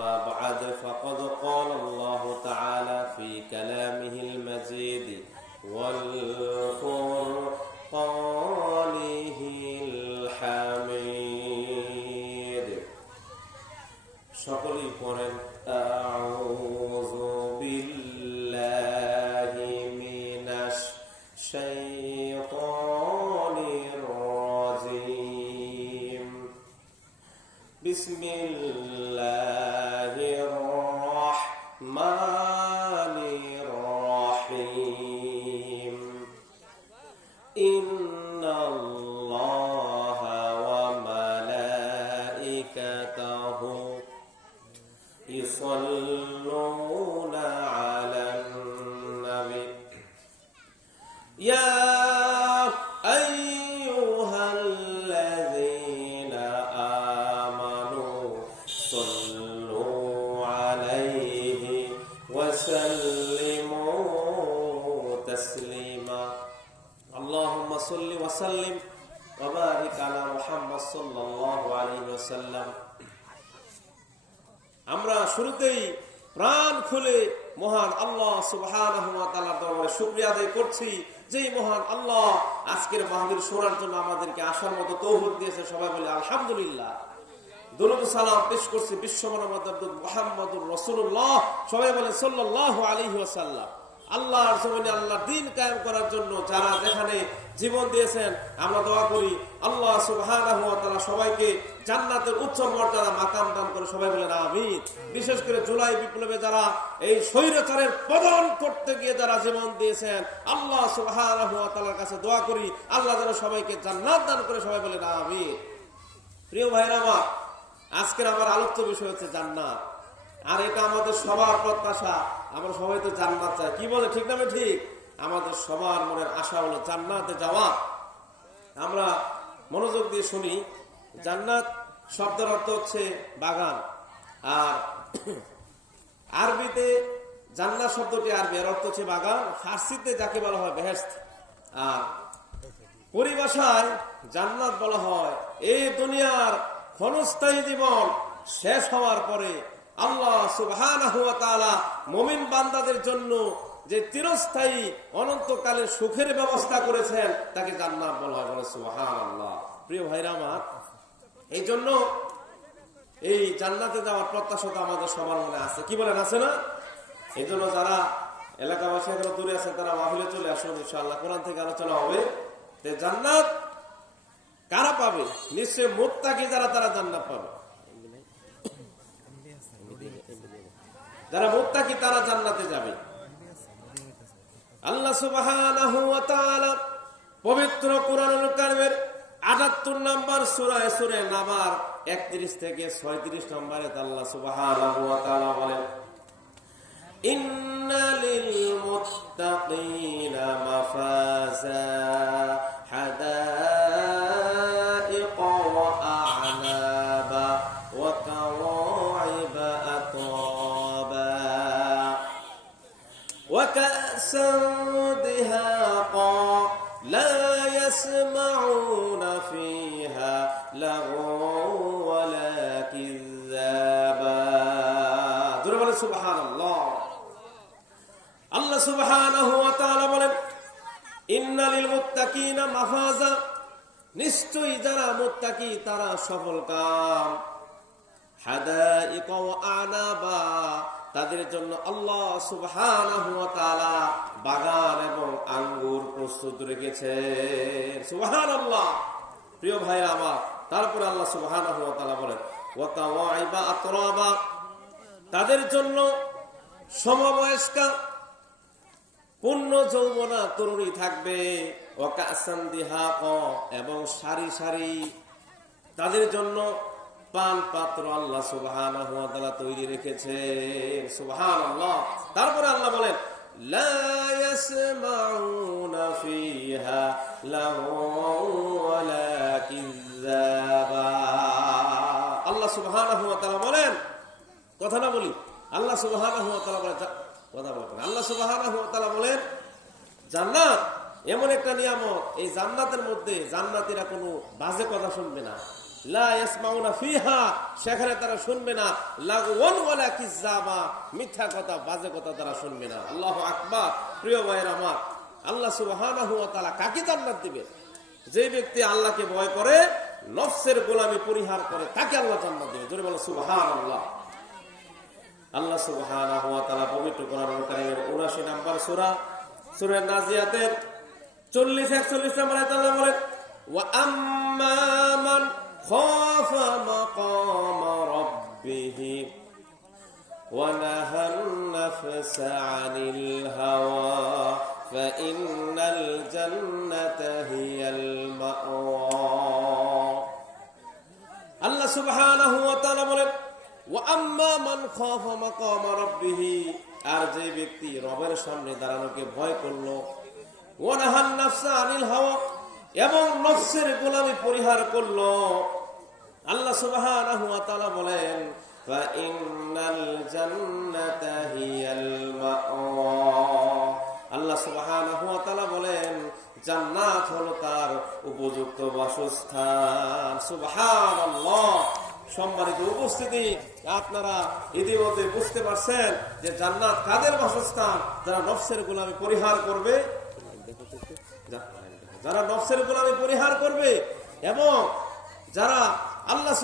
بعد فقد قال الله تعالى وملائكته يصلون على النبي. يا أيها الذين آمنوا صلوا عليه وسلموا تسليما. اللهم صل وسلم وبارك على محمد صلى الله عليه وسلم. আমরা শুরুতেই প্রাণ খুলে মহান আল্লাহ সুবাহ শুক্রিয়া আদায় করছি। যে মহান আল্লাহ আজকের মাহবির শোনার জন্য আমাদেরকে আসার মতো তৌহিদ দিয়েছে সবাই বলে আলহামদুলিল্লাহ। সবাই বলে দিন করার জন্য যারা যেখানে জীবন দিয়েছেন, আমরা দোয়া করি আল্লাহ ওয়া সবাইকে জান্নাতের উচ্চ মর্যাদা, মাকাম দান করে সবাই বলেন আমিন। বিশেষ করে জুলাই বিপ্লবে যারা এই স্বৈরাচারের পতন করতে গিয়ে যারা জীবন দিয়েছেন, আল্লাহ ওয়া কাছে দোয়া করি, আল্লাহ যেন সবাইকে জান্নাত দান করে সবাই বলেন আমিন। প্রিয় ভাইরা আমার, আজকের আমার আলোচ্য বিষয় হচ্ছে জান্নাত। আর এটা আমাদের সবার প্রত্যাশা, আমরা সবাই তো জান্নাত চাই। কি বলে, ঠিক না ঠিক? আমাদের সবার মনের আশা হলো জান্নাতে যাওয়া। আমরা মনোযোগ দিয়ে শুনি জান্নাত শব্দের অর্থ হচ্ছে বাগান। আর আরবিতে জান্নাত শব্দটি আরবি, এর অর্থ হচ্ছে বাগান। ফার্সিতে যাকে বলা হয় বেহেস্ত আর পরিভাষায় জান্নাত বলা হয় এই দুনিয়ার ক্ষণস্থায়ী জীবন শেষ হওয়ার পরে আল্লাহ তাআলা মুমিন বান্দাদের জন্য যে চিরস্থায়ী, অনন্তকালের সুখের ব্যবস্থা করেছেন, তাকে জান্নাত বলা হয় বলে সুবহানাল্লাহ। প্রিয় ভাইরা আমার এই জন্য এই জান্নাতে যাওয়ার প্রত্যাশা তো আমাদের সবার মনে আছে। কি বলেন, আছে না? এই জন্য যারা এলাকাবাসী এখনও দূরে আছে তারা মাহফিলে চলে আসুন, ইনশাআল্লাহ। কোরআন থেকে আলোচনা হবে যে জান্নাত কারা পাবে? নিশ্চয় মোত্তাকি যারা, তারা জান্নাত পাবে। যারা মোত্তাকি, তারা জান্নাতে যাবে। আল্লাহ সুবহানাহু পবিত্র কোরআনুল 78 নম্বর সূরা সূরা নাবার 31 থেকে 36 নম্বরে আল্লাহ সুবহানাহু ওয়া তাআলা বলেন إن للمتقين مفازا حدائق وأعنابا وكواعب أترابا وكأسا دهاقا لا يسمعون فيها لغوا ولا كذابا ضرب سبحان الله আল্লাহ সুবহানাহু ওয়া তাআলা বলেন ইন্নালিল মুত্তাকিনা মাফাজা নিশ্চয়ই যারা মুত্তাকি তারা সফল কাম হাদাইকা ওয়া আনাবা তাদের জন্য আল্লাহ সুবহানাহু ওয়া তাআলা বাগান এবং আঙ্গুর প্রস্তুত রেখেছেন সুবহানাল্লাহ প্রিয় ভাইরা আমার তারপরে আল্লাহ সুবহানাহু ওয়া তাআলা বলেন ওয়া তাওয়াইবা আতরাবা তাদের জন্য সমবয়স্কা পূর্ণ যৌবনা তরুণী থাকবে অকাসান দিহাক এবং সারি সারি তাদের জন্য পান পাত্র আল্লাহ সুবহান তৈরি রেখেছে সুবহান আল্লাহ তারপরে আল্লাহ বলেন لا يسمعون فيها لغوا ولا كذابا আল্লাহ তাআলা বলেন, কথা না বলি, আল্লাহ বলেন কথা বলবেন আল্লাহ ওয়া বলেন, জান্নাত এমন একটা নিয়ামত, এই জান্নাতের মধ্যে জান্নাতীরা কোনো বাজে কথা শুনবে না। সেখানে তারা শুনবে না। মিথ্যা কথা, বাজে কথা তারা শুনবে না। আল্লাহু আকবার। প্রিয় আমার, আল্লাহ কাকে জান্নাত দিবে? যে ব্যক্তি আল্লাহকে ভয় করে নফসের গোলামি পরিহার করে তাকে আল্লাহ জান্নাত দেবে জোরে বলো সুবহানাল্লাহ আল্লাহ সুবহানাহু ওয়া তাআলা পবিত্র কোরআনুল কারীমের 79 নম্বর সূরা সূরা নাজিয়াতের 40 41 নম্বর আয়াতে আল্লাহ বলেন ওয়া আম্মা মান খাফা মাকাম রাব্বিহি ওয়া নাহান নাফস আনিল হাওয়া فإن الجنة هي আল্লাহ সুবহানাহু ওয়া তাআলা বলেন, ওয়া আম্মা মান খাফা মাকাম রাব্বিহ। আর যে ব্যক্তি রবের সামনে দাঁড়ানোকে ভয় করল, ওয়া নাহান নাফসা আনিল হাওয়া। এবং নফসের গোলামি পরিহার করল। আল্লাহ সুবহানাহু ওয়া তাআলা বলেন জান্নাতা হিয়াল আল্লাহ সুবহানাহু ওয়া তাআলা বলেন জান্নাত হলো তার উপযুক্ত বাসস্থান। সম্মানিত উপস্থিতি, আপনারা ইতিমধ্যে বুঝতে পারছেন যে জান্নাত কাদের বাসস্থান? যারা নফসের গোলামি পরিহার করবে, যারা নফসের গোলামি পরিহার করবে এবং যারা আল্লাহ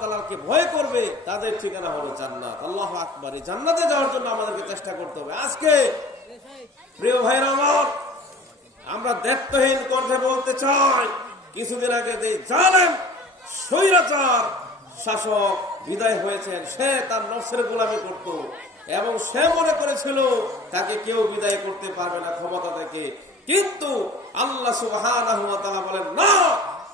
তাআলাকে ভয় করবে, তাদের ঠিকানা হলো জান্নাত। আল্লাহ আকবার। জান্নাতে যাওয়ার জন্য আমাদেরকে চেষ্টা করতে হবে। আজকে প্রিয় ভাইরা আমার আমরা দায়িত্বহীন কণ্ঠে বলতে চাই, কিছুদিন আগে যে জানেন স্বৈরাচার শাসক বিদায় হয়েছেন, সে তার নসের গোলামি করত এবং সে মনে করেছিল, তাকে কেউ বিদায় করতে পারবে না ক্ষমতা থেকে। কিন্তু আল্লাহ সুবাহ বলেন, না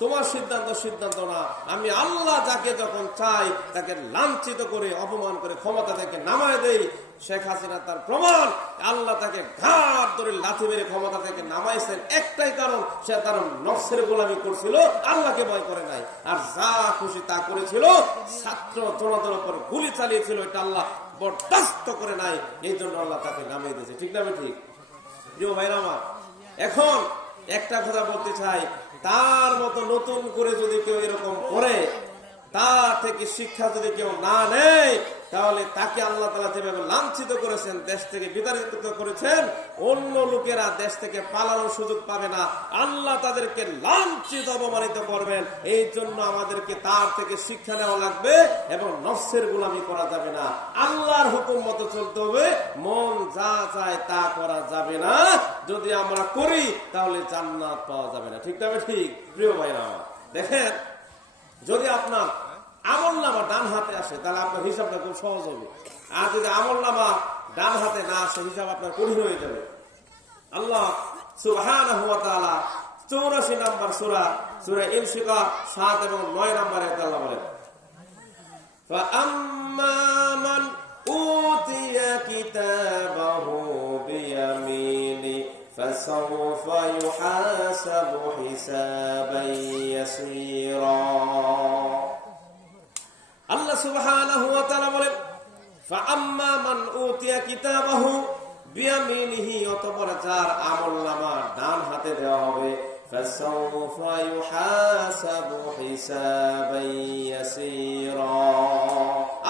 তোমার সিদ্ধান্ত সিদ্ধান্ত না। আমি আল্লাহ যাকে যখন চাই, তাকে লাঞ্ছিত করে, অপমান করে, ক্ষমতা থেকে নামায় দেই। শেখ হাসিনা তার প্রমাণ, আল্লাহ তাকে ঘাট ধরে লাথি মেরে ক্ষমতা থেকে নামাইছেন। একটাই কারণ, সে তার নফসের গোলামি করছিল, আল্লাহকে ভয় করে নাই। আর যা খুশি তা করেছিল, ছাত্র জনতার উপর গুলি চালিয়েছিল, এটা আল্লাহ বরদাস্ত করে নাই। এই জন্য আল্লাহ তাকে নামিয়ে দিয়েছে। ঠিক না ঠিক প্রিয় আমার, এখন একটা কথা বলতে চাই। তার মতো নতুন করে যদি কেউ এরকম করে তার থেকে শিক্ষা যদি কেউ না নেয় তাহলে তাকে আল্লাহ তালা যেভাবে লাঞ্ছিত করেছেন, দেশ থেকে বিতাড়িত করেছেন, অন্য লোকেরা দেশ থেকে পালানোর সুযোগ পাবে না। আল্লাহ তাদেরকে লাঞ্ছিত, অপমানিত করবেন। এই জন্য আমাদেরকে তার থেকে শিক্ষা নেওয়া লাগবে এবং নফসের গুলামি করা যাবে না। আল্লাহর হুকুম মতো চলতে হবে। মন যা চায় তা করা যাবে না। যদি আমরা করি, তাহলে জান্নাত পাওয়া যাবে না। ঠিক তবে ঠিক। প্রিয় ভাইরা। দেখেন, যদি আপনার আমল নামা ডান হাতে আসে তাহলে আপনার হিসাবটা খুব সহজ হবে আর যদি আমল নামা ডান হাতে না আসে হিসাব আপনার কঠিন হয়ে যাবে আল্লাহ সুবহানাহু ওয়া তাআলা 84 নম্বর সূরা সূরা ইনশিকাক 7 এবং 9 নম্বরে আল্লাহ বলেন فأما من أوتي كتابه بيمينه فسوف يحاسب حسابا يسيرا আল্লাহ সুবহানাহু ওয়া তাআলা বলেন ফাআম্মা মান উতিয়া কিতাবাহু বিয়ামিনিহি অতঃপর যার আমলনামা ডান হাতে দেওয়া হবে ফাসাউফা ইউহাসাবু হিসাবান ইয়াসীরা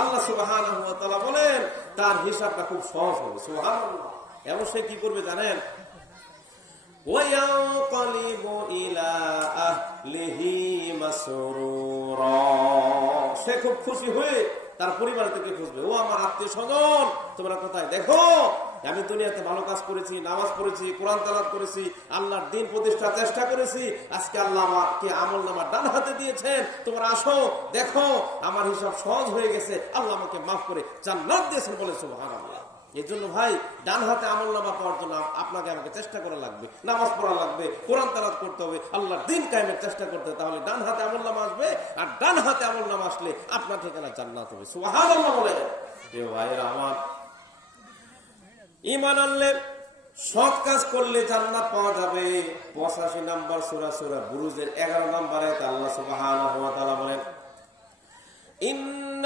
আল্লাহ সুবহানাহু ওয়া তাআলা বলেন তার হিসাবটা খুব সহজ হবে সুবহানাল্লাহ এবং সে কি করবে জানেন وينقلب إلى أهله مسرورا সে খুব খুশি হয়ে তার পরিবার থেকে খুঁজবে। ও আমার আত্মীয় স্বজন, তোমরা কোথায়? দেখো, আমি দুনিয়াতে ভালো কাজ করেছি, নামাজ পড়েছি, কোরআন তালাত করেছি, আল্লাহর দিন প্রতিষ্ঠার চেষ্টা করেছি, আজকে আল্লাহ আমাকে আমল নামার ডান হাতে দিয়েছেন। তোমরা আসো, দেখো, আমার হিসাব সহজ হয়ে গেছে, আল্লাহ আমাকে মাফ করে, জান্নাত দিয়েছেন বলে সুবহানাল্লাহ। এই জন্য ভাই, ডান হাতে আমল নামা পাওয়ার জন্য আপনাকে আমাকে চেষ্টা করা লাগবে। নামাজ পড়া লাগবে, কোরআন তালাত করতে হবে, আল্লাহর দিন কায়েমের চেষ্টা করতে তাহলে ডান হাতে আমল নামা আসবে, আর ডান হাতে আমল নামা আসলে আপনার ঠিকানা জান্নাত হবে। সুবহানাল্লাহ বলে এ ভাইয়েরা আমার ইমান আনলে সৎ কাজ করলে জান্নাত পাওয়া যাবে। পঁচাশি নাম্বার সুরা সুরা বুরুজের এগারো নাম্বারে আল্লাহ তাআলা বলেন إن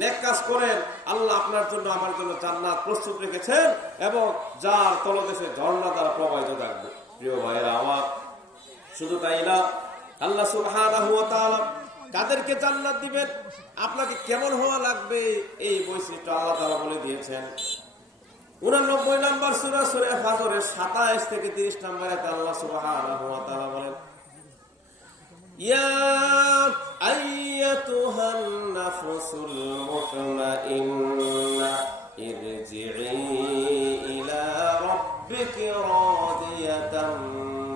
নেক কাজ করেন, আল্লাহ আপনার জন্য আমার জন্য জান্নাত প্রস্তুত রেখেছেন এবং যার তলদেশে ঝর্ণা দ্বারা প্রবাহিত থাকবে। প্রিয় ভাইয়েরা আমার, শুধু তাই না, আল্লাহ সুবহানাহু ওয়া কাদেরকে জান্নাত দিবেন? আপনাকে কেমন হওয়া লাগবে? এই বৈশিষ্ট্য আল্লাহ তাআলা বলে দিয়েছেন। উনানব্বই নম্বর সুরা, সুরে ফাজরের সাতাইশ থেকে তিরিশ নম্বর আল্লাহ তাআলা বলেন يا أيتها النفس المطمئنة ارجعي إلى ربك راضية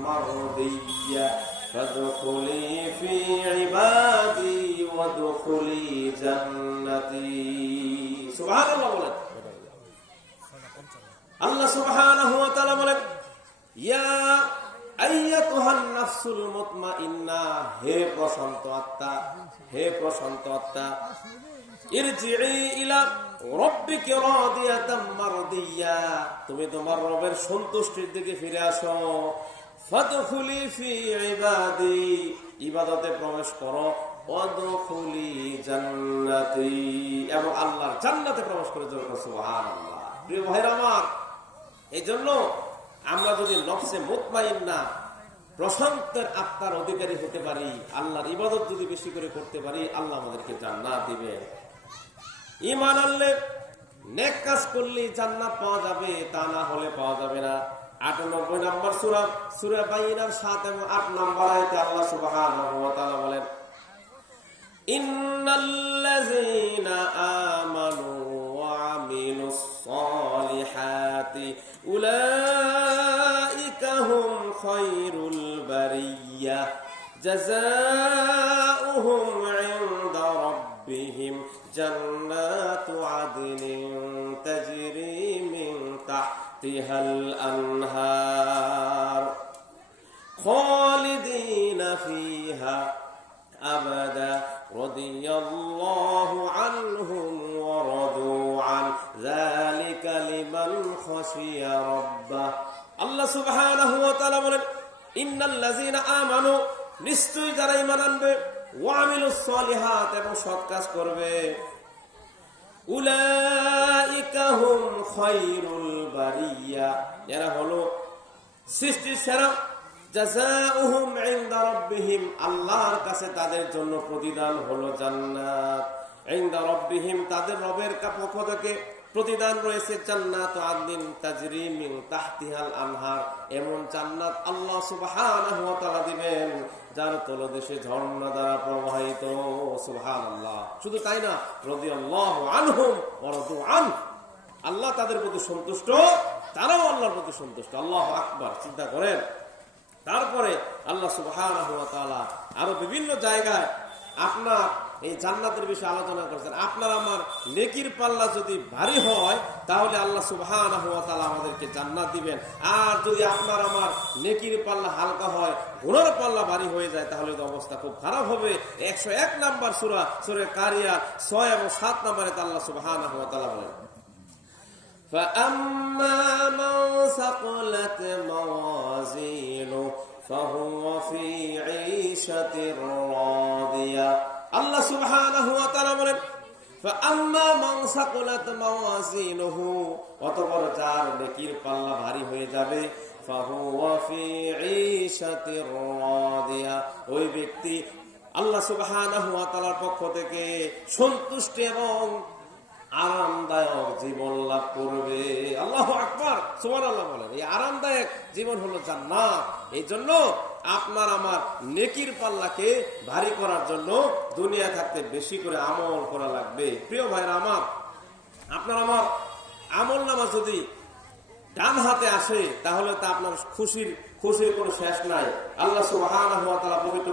مرضية فادخلي في عبادي وادخلي جنتي سبحان الله بولد الله سبحانه وتعالى بولد يا হে প্রশান্ত আত্মা, হে প্রশান্ত তুমি তোমার রবের সন্তুষ্টির দিকে ফিরে আসো। ইবাদতে প্রবেশ করো। এবং আল্লাহর জান্নাতে প্রবেশ করে জন্য আমার এই জন্য আমরা যদি নফসে মুতমাইন না, প্রশান্তের আত্মার অধিকারী হতে পারি, আল্লাহর ইবাদত যদি বেশি করে করতে পারি, আল্লাহ আমাদেরকে জান্নাত দিবে। ইমান আনলে নেক কাজ করলে জান্নাত পাওয়া যাবে, তা না হলে পাওয়া যাবে না। আটানব্বই নম্বর সুরা সুরা বাইনার সাত এবং আট নম্বর আয়তে আল্লাহ তাআলা বলেন, ইন্নাল্লাযীনা জাযাউহুম ইনদা রাব্বিহিম জান্নাতু আদনিন তাজরি মিন তাহতিহাল আনহার خالدين فيها أبدا رضي الله عنهم ورضوا عن ذلك لمن خشي ربه আল্লাহ সুবহানাহু ওয়া তাআলা বলেন ইন্নাল্লাযীনা আমানু নিশ্চয়ই যারা ঈমান আনবে এবং সৎ কাজ করবে। আল্লাহর কাছে তাদের জন্য প্রতিদান হলো জান্নাত। তাদের রবের পক্ষ থেকে প্রতিদান রয়েছে জান্নাত। আদিন তাজরি মিন তাহতিহাল আনহার। এমন জান্নাত আল্লাহ তাআলা দিবেন। যার তলদেশে ঝর্ণা দ্বারা প্রবাহিত, সুবহানাল্লাহ। শুধু তাই না রাদু আন। আল্লাহ তাদের প্রতি সন্তুষ্ট, তারাও আল্লাহর প্রতি সন্তুষ্ট। আল্লাহ আকবার, চিন্তা করেন। তারপরে আল্লাহ সুবাহ আরও বিভিন্ন জায়গায় আপনার এই জান্নাতের বিষয়ে আলোচনা করছেন আপনার আমার নেকির পাল্লা যদি ভারী হয় তাহলে আল্লাহ সুবাহ আমাদেরকে জান্নাত দিবেন আর যদি আপনার আমার নেকির পাল্লা হালকা হয় গুণের পাল্লা ভারী হয়ে যায় তাহলে তো অবস্থা খুব খারাপ হবে একশো এক নাম্বার সুরা সুরে কারিয়া ছয় এবং সাত নাম্বারে আল্লাহ সুবাহ বলেন فأما من ثقلت موازينه فهو في عيشة راضية الله سبحانه وتعالى বলেন فأما من ثقلت موازينه অতঃপর যার নেকির পাল্লা ভারী হয়ে যাবে فهو في عيشة راضية ওই ব্যক্তি আল্লাহ সুবহানাহু ওয়া তাআলার পক্ষ থেকে সন্তুষ্ট এবং আরামদায়ক জীবন লাভ করবে আল্লাহ আকবর সুমান আল্লাহ বলেন এই আরামদায়ক জীবন হলো জান্নাত এই জন্য আপনার আমার নেকির পাল্লাকে ভারী করার জন্য দুনিয়া থাকতে বেশি করে আমল করা লাগবে। প্রিয় ভাইরা আমার, আপনার আমার আমল নামা যদি ডান হাতে আসে, তাহলে তা আপনার খুশির খুশির কোনো শেষ নাই। আল্লাহ তাআলা পবিত্র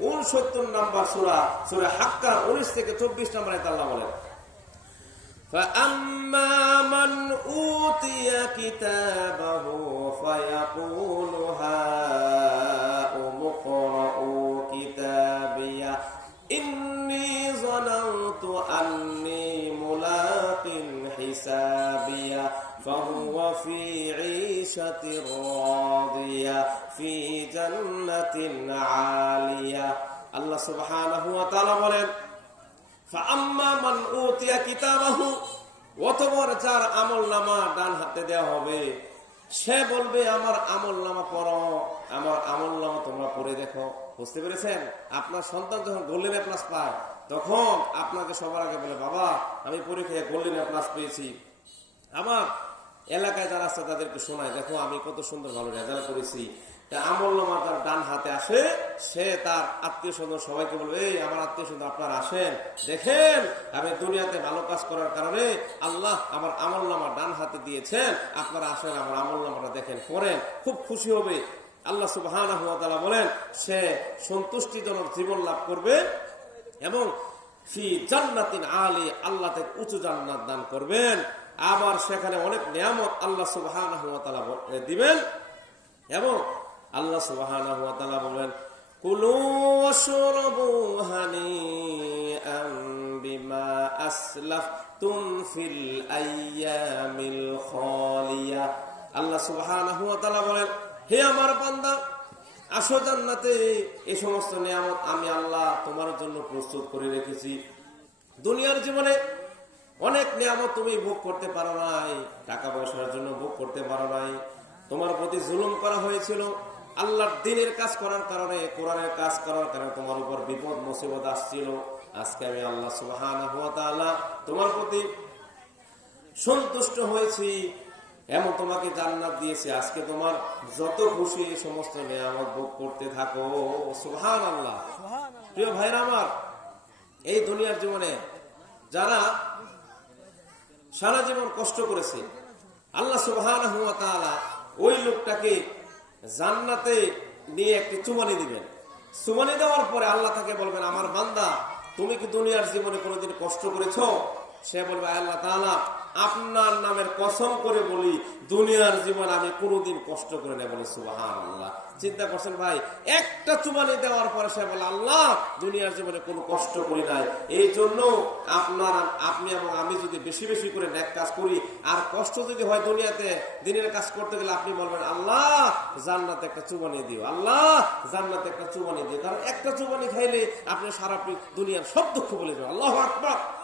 উনসত্তর নাম্বার সুরা সুরা হাক্কা উনিশ থেকে চব্বিশ নাম্বার আয়াত আল্লাহ বলেন فأما من أوتي كتابه فيقول هاؤم اقرءوا كتابيه إني ظننت أني ملاق حسابيه فهو في عيشة راضية في جنة عالية الله سبحانه وتعالى বলেন যার আমল নামা ডান হাতে দেওয়া হবে, সে বলবে, আমার নামা পড়ো, আমার নামা তোমরা দেখো। বুঝতে পেরেছেন? আপনার সন্তান যখন গোল্ডেন প্লাস পায়, তখন আপনাকে সবার আগে বলে, বাবা, আমি পরীক্ষায় গোল্ডেন প্লাস পেয়েছি। আমার এলাকায় যারা আছে তাদেরকে শোনায়, দেখো, আমি কত সুন্দর ভালো রেজাল্ট করেছি। তা নামা তার ডান হাতে আসে, সে তার আত্মীয় স্বজন সবাইকে বলবে, এই, আমার আত্মীয় স্বজন, আপনারা আসেন, দেখেন, আমি দুনিয়াতে ভালো কাজ করার কারণে আল্লাহ আমার আমল নামা ডান হাতে দিয়েছেন, আপনারা আসেন, আমার আমল নামাটা দেখেন, পড়েন, খুব খুশি হবে। আল্লাহ সুবাহ বলেন, সে সন্তুষ্টিজনক জীবন লাভ করবে এবং ফি জান্নাতিন আলী, আল্লাহ উঁচু জান্নাত দান করবেন। আবার সেখানে অনেক নিয়ামত আল্লাহ সুবাহ দিবেন। এবং আল্লাহ সুবাহ বলবেন, কুলু ওয়াশরাবু হানিআম বিমা আসলাফতুম ফিল আইয়ামিল খালিয়া। সুবহানাহু বলেন, হে আমার এই সমস্ত নিয়ামত আমি আল্লাহ তোমার জন্য প্রস্তুত করে রেখেছি। দুনিয়ার জীবনে অনেক নিয়ামত তুমি ভোগ করতে পারো নাই টাকা পয়সার জন্য ভোগ করতে পারো নাই তোমার প্রতি জুলুম করা হয়েছিল আল্লাহর দিনের কাজ করার কারণে কোরআনের কাজ করার কারণে তোমার উপর বিপদ মুসিবত আসছিল। আজকে আমি আল্লাহ সুবাহ তোমার প্রতি সন্তুষ্ট হয়েছি এমন তোমাকে জান্নাত দিয়েছে। আজকে তোমার যত খুশি এই সমস্ত নিয়ামত ভোগ করতে থাকো। সুহান আল্লাহ প্রিয় ভাইরা আমার এই দুনিয়ার জীবনে যারা সারা জীবন কষ্ট করেছে। আল্লাহ সুবাহ ওই লোকটাকে জান্নাতে নিয়ে একটি চুমানি দিবেন। চুমানি দেওয়ার পরে আল্লাহ তাকে বলবেন, আমার বান্দা, তুমি কি দুনিয়ার জীবনে কোনোদিন কষ্ট করেছ? সে বলবে, আল্লাহ তাআলা আপনার নামের কসম করে বলি, দুনিয়ার জীবন আমি কোনোদিন কষ্ট করে সুবাহান আল্লাহ চিন্তা করছেন ভাই, একটা চুমানি দেওয়ার পরে সে বলে, আল্লাহ, দুনিয়ার জীবনে কোনো কষ্ট করি নাই। এই জন্য আপনার, আপনি এবং আমি যদি বেশি বেশি করে ন্যাক কাজ করি, আর কষ্ট যদি হয় দুনিয়াতে, দিনের কাজ করতে গেলে আপনি বলবেন, আল্লাহ, জান্নাতে একটা চুমানি দিও, আল্লাহ, জান্নাতে একটা চুমানি দিও। কারণ একটা চুমানি খাইলে আপনি সারা দুনিয়ার সব দুঃখ বলে যাবেন। আল্লাহ আকবর।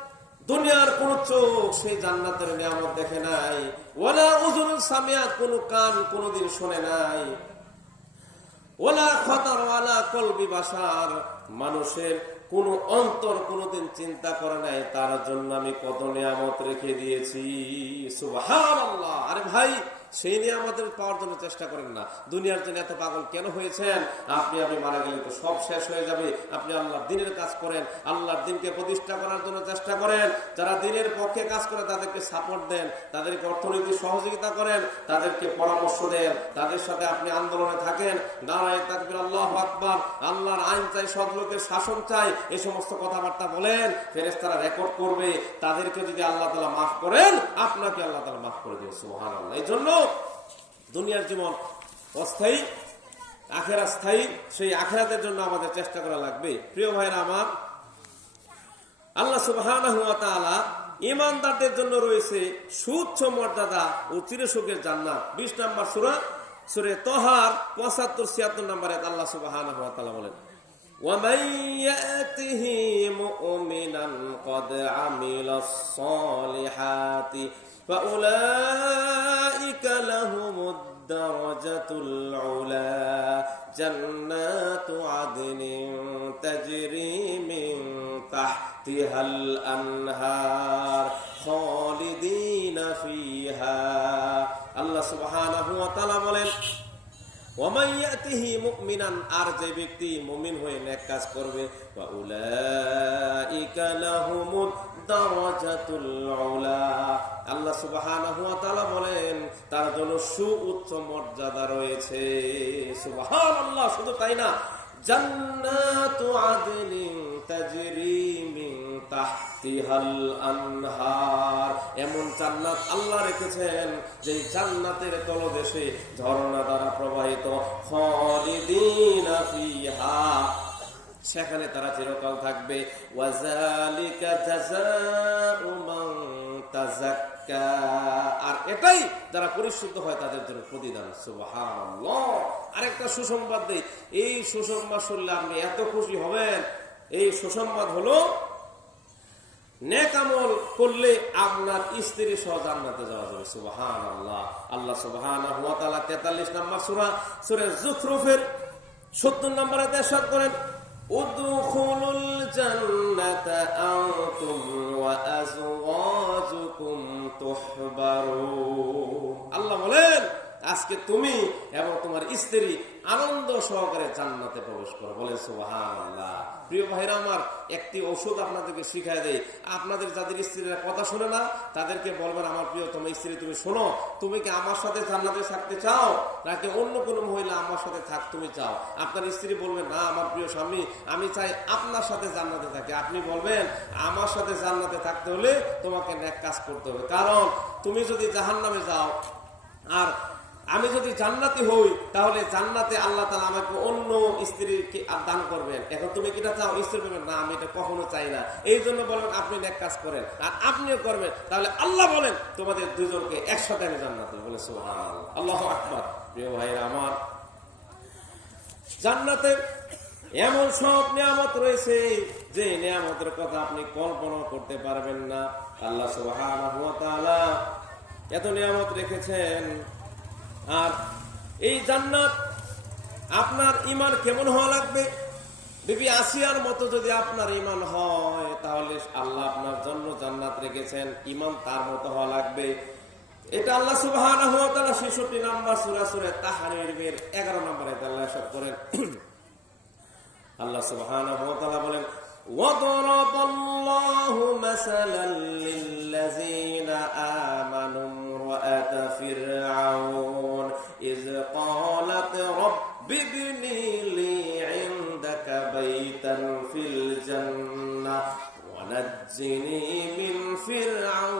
দুনিয়ার কোন চোখ সেই জান্নাতের নিয়ামত দেখে নাই। ওলা ওজন সামিয়া কোন কান কোনদিন শোনে নাই। ওলা খতারওয়ালা কলবি বাসার, মানুষের কোন অন্তর কোনদিন চিন্তা করে নাই। তার জন্য আমি কত নিয়ামত রেখে দিয়েছি। সুবাহ আরে ভাই সেই নিয়ামতের পাওয়ার জন্য চেষ্টা করেন না। দুনিয়ার জন্য এত পাগল কেন হয়েছেন? আপনি আপনি মারা গেলে তো সব শেষ হয়ে যাবে। আপনি আল্লাহর দিনের কাজ করেন, আল্লাহর দিনকে প্রতিষ্ঠা করার জন্য চেষ্টা করেন। যারা দিনের পক্ষে কাজ করে, তাদেরকে সাপোর্ট দেন, তাদেরকে অর্থনৈতিক সহযোগিতা করেন, তাদেরকে পরামর্শ দেন, তাদের সাথে আপনি আন্দোলনে থাকেন। নারায় তাকবির, আল্লাহ আকবর। আল্লাহর আইন চাই সদলোকের শাসন চাই এই সমস্ত কথাবার্তা বলেন ফেরেস তারা রেকর্ড করবে। তাদেরকে যদি আল্লাহ তালা মাফ করেন, আপনাকে আল্লাহ তালা মাফ করে দেবে সুহান আল্লাহ এই জন্য দুনিয়ার জীবন অস্থায়ী, আখেরা স্থায়ী, সেই আখেরাতের জন্য আমাদের চেষ্টা করা লাগবে। প্রিয় ভাইরা আমার, আল্লাহ সুবাহ ইমানদারদের জন্য রয়েছে সুচ্ছ মর্যাদা ও চিরসুখের জান্নাত। বিশ নাম্বার সুরা, সুরে তোহার পঁচাত্তর, ছিয়াত্তর নাম্বারে আল্লাহ সুবাহ বলেন। ومن يأته مؤمنا قد عمل الصالحات فأولئك لهم الدرجة العلا جنات عدن تجري من تحتها الأنهار خالدين فيها আল্লাহ সুবহানাহু ওয়া তাআলা বলেন ওয়ামান ইয়াতিহি মুমিনান আর যে ব্যক্তি মুমিন হয়ে নেক কাজ করবে আল্লাহ তাআলা বলেন, তার জন্য সুউচ্চ মর্যাদা রয়েছে। সুবহানাল্লাহ, শুধু তাই না, জান্নাতু আদলিন মিন এমন জান্নাত আল্লাহ রেখেছেন যে জান্নাতের তলদেশে ঝর্ণা দ্বারা প্রবাহিত। সেখানে তারা চিরকাল থাকবে। আর এটাই যারা পরিশুদ্ধ হয় তাদের জন্য প্রতিদান। সুবহানাল্লাহ। আরেকটা সুসংবাদ দেই। এই সুসংবাদ শুনলে আপনি এত খুশি হবেন। এই সুসংবাদ হলো নেক আমল করলে আপনার স্ত্রী সহ জান্নাতে যাওয়া যাবে। সুবহান আল্লাহ আল্লাহ সুবহান 43 নম্বর সূরা সূরা জুখরুফের 70 নম্বরে দেশাত করেন জান্নাতা আনতুম ওয়া আজওয়াজুকুম তুহবারুন। আল্লাহ বলেন আজকে তুমি এবং তোমার স্ত্রী আনন্দ সহকারে জান্নাতে প্রবেশ করো। বলে সুবহানাল্লাহ। প্রিয় ভাইরা আমার, একটি ওষুধ আপনাদেরকে শিখায় দেয় আপনাদের যাদের স্ত্রীরা কথা শোনে না, তাদেরকে বলবেন, আমার প্রিয়, তোমার স্ত্রী, তুমি শোনো, তুমি কি আমার সাথে জান্নাতে থাকতে চাও? নাকি অন্য কোনো মহিলা আমার সাথে থাক, তুমি চাও? আপনার স্ত্রী বলবেন না, আমার প্রিয় স্বামী, আমি চাই আপনার সাথে জান্নাতে থাকি। আপনি বলবেন, আমার সাথে জান্নাতে থাকতে হলে তোমাকে ন্যাক কাজ করতে হবে। কারণ, তুমি যদি জাহান্নামে যাও, আর আমি যদি জান্নাতি হই, তাহলে জান্নাতে আল্লাহ তালা আমাকে অন্য স্ত্রীকে দান করবেন। এখন তুমি কিটা চাও? স্ত্রী বলবেন, না, আমি এটা কখনো চাই না। এই জন্য বলবেন আপনি এক কাজ করেন। আর আপনিও করবেন। তাহলে আল্লাহ বলেন, তোমাদের দুজনকে একসাথে আমি জান্নাতে বলে আল্লাহ আকবর। প্রিয় ভাইরা আমার, জান্নাতে এমন সব নিয়ামত রয়েছে, যে নিয়ামতের কথা আপনি কল্পনা করতে পারবেন না। আল্লাহ ওয়া এত নিয়ামত রেখেছেন। আর এই জান্নাত আপনার ইমান কেমন হওয়া লাগবে বিবি আসিয়ার মতো যদি আপনার ইমান হয় তাহলে আল্লাহ আপনার জন্য জান্নাত রেখেছেন ইমান তার মতো হওয়া লাগবে এটা আল্লাহ সুবহানাহু ওয়া তাআলা 66 নাম্বার সূরা সূরা তাহরিমের 11 নম্বরে আল্লাহ ইরশাদ করেন আল্লাহ সুবহানাহু ওয়া তাআলা বলেন وضرب الله مثلا للذين آمنوا امرأة فرعون ونجني من فرعون